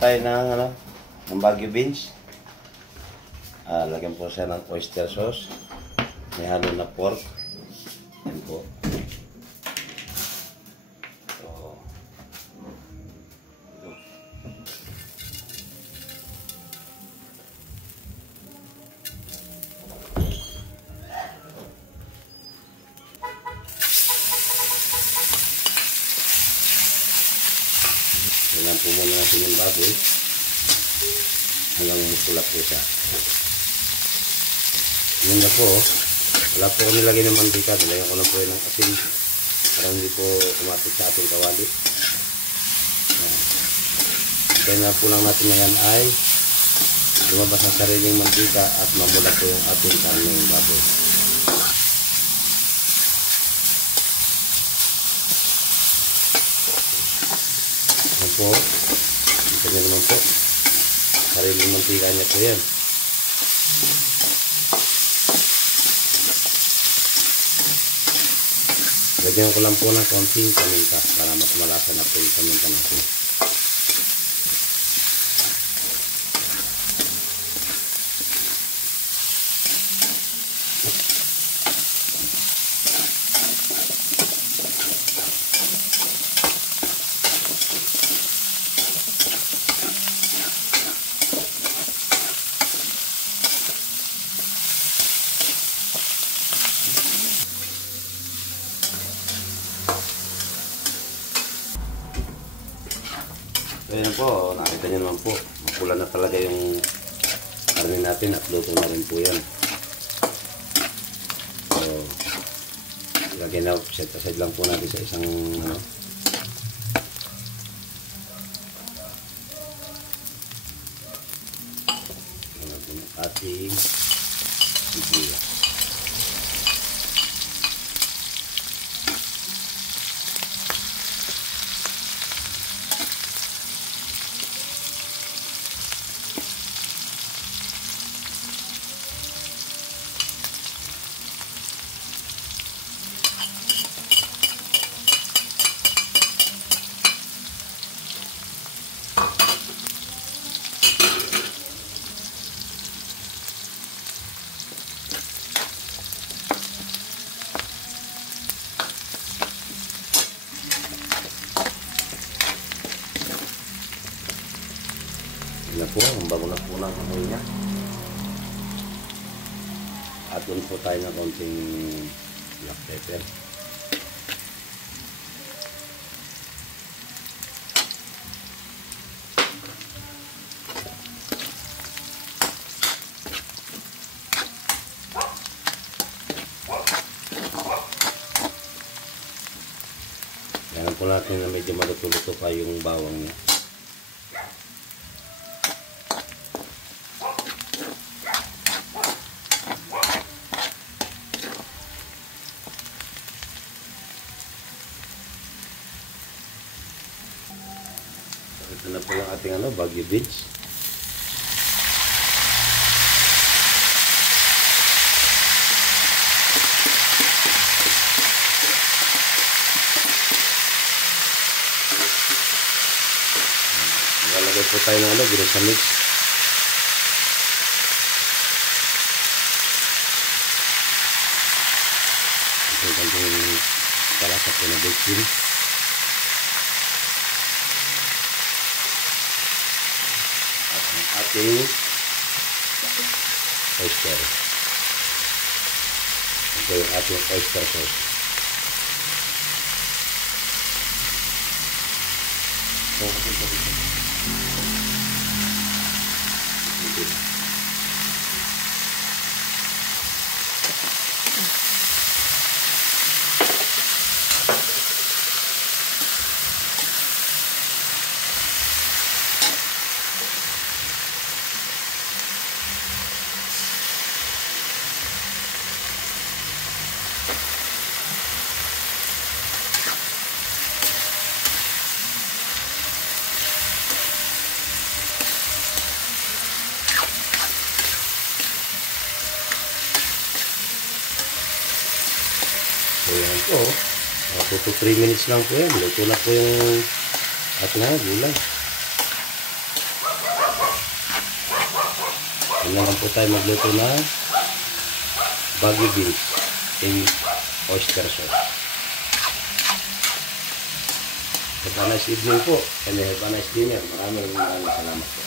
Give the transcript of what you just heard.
Tayo ng ng Baguio beans. Lagyan po siya ng oyster sauce. May halo na pork. Yan po. Kailangan po muna natin yung baboy hanggang mukulap po siya. Yun na po, wala po ko nilagay ng mantika, nilagyan ko lang po ng asin para hindi po kumapit sa ating kawali. Kaya po lang natin ngayon ay lumabas ang sariling mantika at mamula po yung ating karneng baboy. Yan po, kita nyo naman po, sariling mantika niya po yan. Lagyan ko lang po ng konting paminta para mas malasa na po yung paminta natin. So yan po, nakita nyo naman po, mapula na talaga yung karne natin at luto na rin po yan. So, lagyan na, set aside lang po natin sa isang ating sibuyas. Yan po, ang bago na po ng amoy niya. At doon po tayo ng konting black pepper. Yan po natin na medyo maluto-luto pa yung bawang niya. Ito na po yung ating Baguio beans. Lalagay po tayo ng ginisa mix. Ito yung kanting palasa po na baking. Ating oyster. Ito yung ating oyster sauce. So yan po, 2 to 3 minutes lang po yan. Luto na po yung ating gulay. Yan na lang po tayo magluto ng Baguio beans in oyster sauce. Have a nice evening po and have a nice dinner. Maraming salamat po.